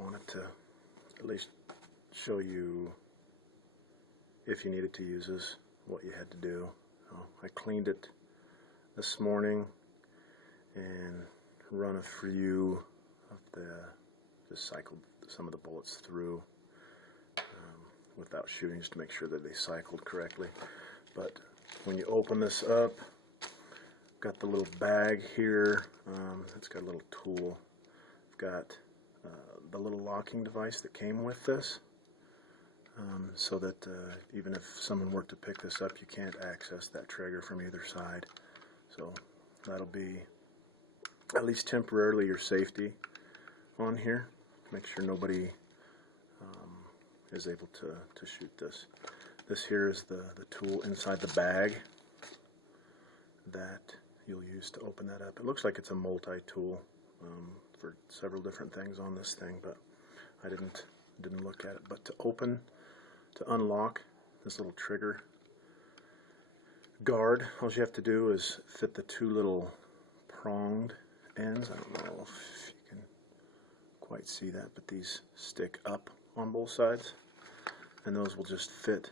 wanted to at least show you, if you needed to use this, what you had to do. I cleaned it this morning and run a few of just cycled some of the bullets through without shooting, just to make sure that they cycled correctly. But when you open this up, got the little bag here. It's got a little tool. I've got the little locking device that came with this, so that even if someone were to pick this up, you can't access that trigger from either side. So that'll be at least temporarily your safety on here. Make sure nobody is able to shoot this. This here is the tool inside the bag that you'll use to open that up. It looks like it's a multi-tool for several different things on this thing, but I didn't look at it. But to unlock this little trigger guard, all you have to do is fit the two little pronged ends. I don't know if you can quite see that, but these stick up on both sides, and those will just fit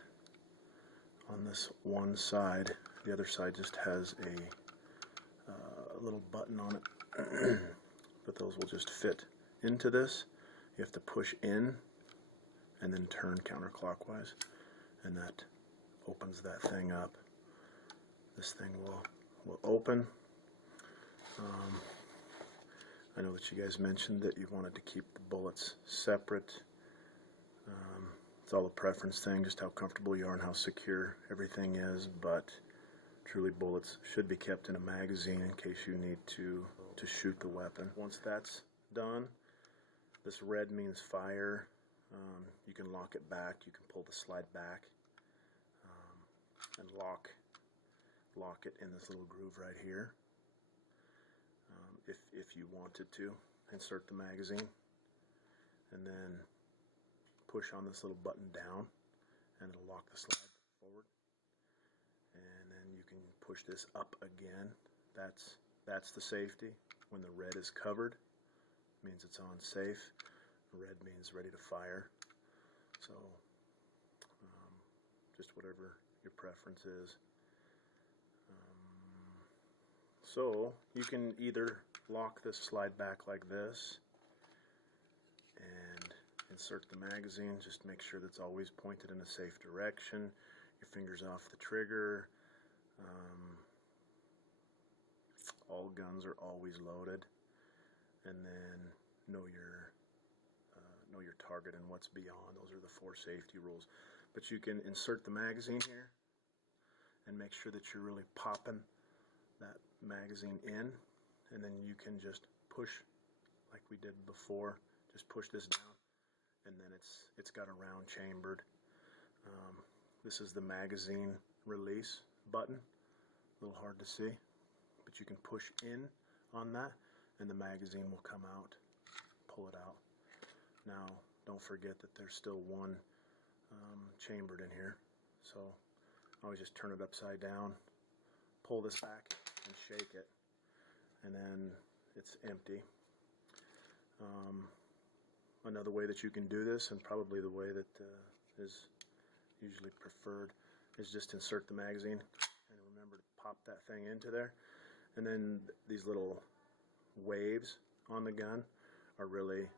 on this one side. The other side just has a little button on it, but those will just fit into this. You have to push in and then turn counterclockwise, and that opens that thing up. This thing will open. I know that you guys mentioned that you wanted to keep the bullets separate. It's all a preference thing, just how comfortable you are and how secure everything is, but truly bullets should be kept in a magazine in case you need to shoot the weapon. Once that's done, this red means fire. You can lock it back, you can pull the slide back and lock it in this little groove right here. If you wanted to, insert the magazine and then push on this little button down and it'll lock the slide forward, and then you can push this up again. That's the safety. When the red is covered, it means it's on safe. Red means ready to fire. So just whatever your preference is. So you can either lock this slide back like this and insert the magazine. Just make sure that's always pointed in a safe direction. Your fingers off the trigger. All guns are always loaded, and then know your target and what's beyond. Those are the 4 safety rules. But you can insert the magazine here and make sure that you're really popping that magazine in, and then you can just push like we did before. Just push this down, and then it's got a round chambered. This is the magazine release button. A little hard to see, but you can push in on that and the magazine will come out. Pull it out. Now don't forget that there's still one chambered in here, so always just turn it upside down, pull this back and shake it, and then it's empty. Another way that you can do this, and probably the way that is usually preferred, is just insert the magazine and remember to pop that thing into there, and then these little waves on the gun are really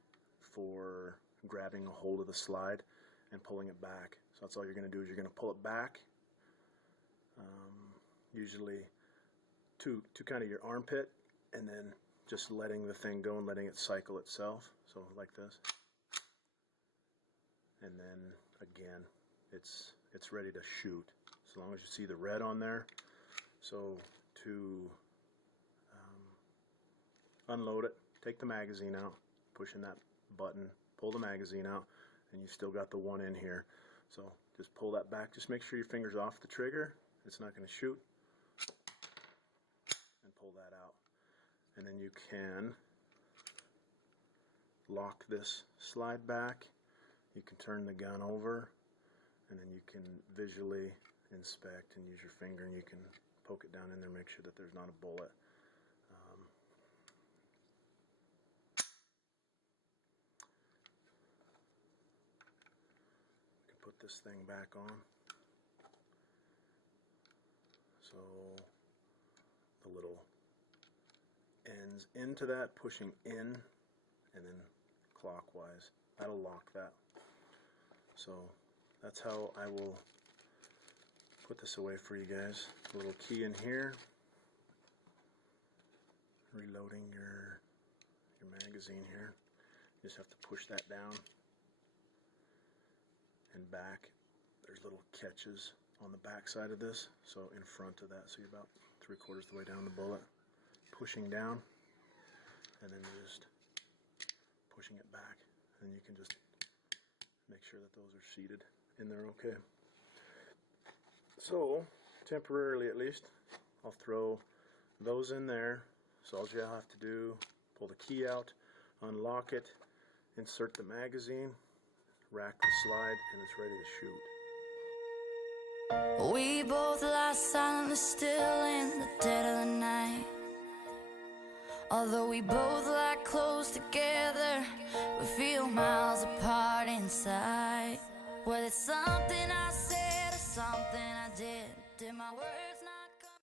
for grabbing a hold of the slide and pulling it back. So that's all you're going to do, is you're going to pull it back, usually to kind of your armpit, and then just letting the thing go and letting it cycle itself. So like this, and then again it's ready to shoot as long as you see the red on there. So to unload it, take the magazine out, push in that button, pull the magazine out, and you've still got the one in here. So just pull that back, just make sure your finger's off the trigger, it's not going to shoot, and pull that out. And then you can lock this slide back, you can turn the gun over, and then you can visually inspect and use your finger, and you can poke it down in there, make sure that there's not a bullet. this thing back on. So the little ends into that, pushing in, and then clockwise. That'll lock that. So that's how I will put this away for you guys. A little key in here. Reloading your magazine here. You just have to push that down and back. There's little catches on the back side of this, so in front of that, so you're about 3/4 the way down the bullet, pushing down, and then just pushing it back, and you can just make sure that those are seated in there okay. So temporarily at least, I'll throw those in there. So all you have to do, pull the key out, unlock it, insert the magazine, rack the slide, and it's ready to shoot. We both lie silently still in the dead of the night. Although we both lie close together, we feel miles apart inside. Whether it's something I said or something I did my words